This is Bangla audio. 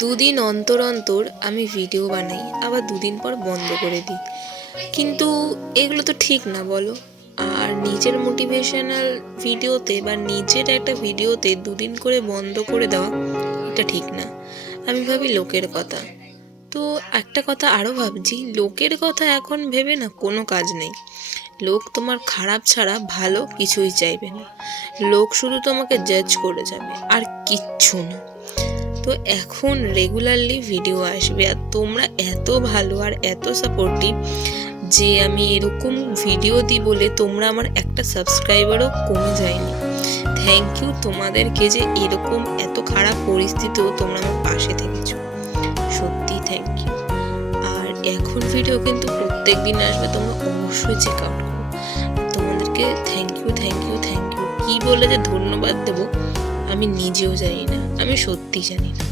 দুদিন অন্তর অন্তর আমি ভিডিও বানাই, আবার দুদিন পর বন্ধ করে দিই। কিন্তু এগুলো তো ঠিক না, বলো? আর নিজের মোটিভেশনাল ভিডিওতে বা নিজের একটা ভিডিওতে দুদিন করে বন্ধ করে দেওয়া, এটা ঠিক না। আমি ভাবি লোকের কথা। তো একটা কথা আরও ভাবছি, লোকের কথা এখন ভেবে না কোনো কাজ নেই। লোক তোমার খারাপ ছাড়া ভালো কিছুই চাইবে না। লোক শুধু তোমাকে জাজ করে যাবে, আর কিচ্ছু না। তো এখন রেগুলারলি ভিডিও আসবে, আর তোমরা এত ভালো আর এত সাপোর্টিভ যে আমি এরকম ভিডিও দিই বলে তোমরা আমার একটা সাবস্ক্রাইবারও কমে যায়নি। থ্যাংক ইউ তোমাদেরকে, যে এরকম এত খারাপ পরিস্থিতিও তোমরা আমার পাশে থেকেছো। সত্যি থ্যাংক ইউ। আর এখন ভিডিও কিন্তু প্রত্যেক দিন আসবে, তোমরা অবশ্যই চেক আউট করো। তোমাদেরকে thank you thank you thank you, কী বলে যে ধন্যবাদ দেবো আমি নিজেও জানি না, আমি সত্যি জানি না।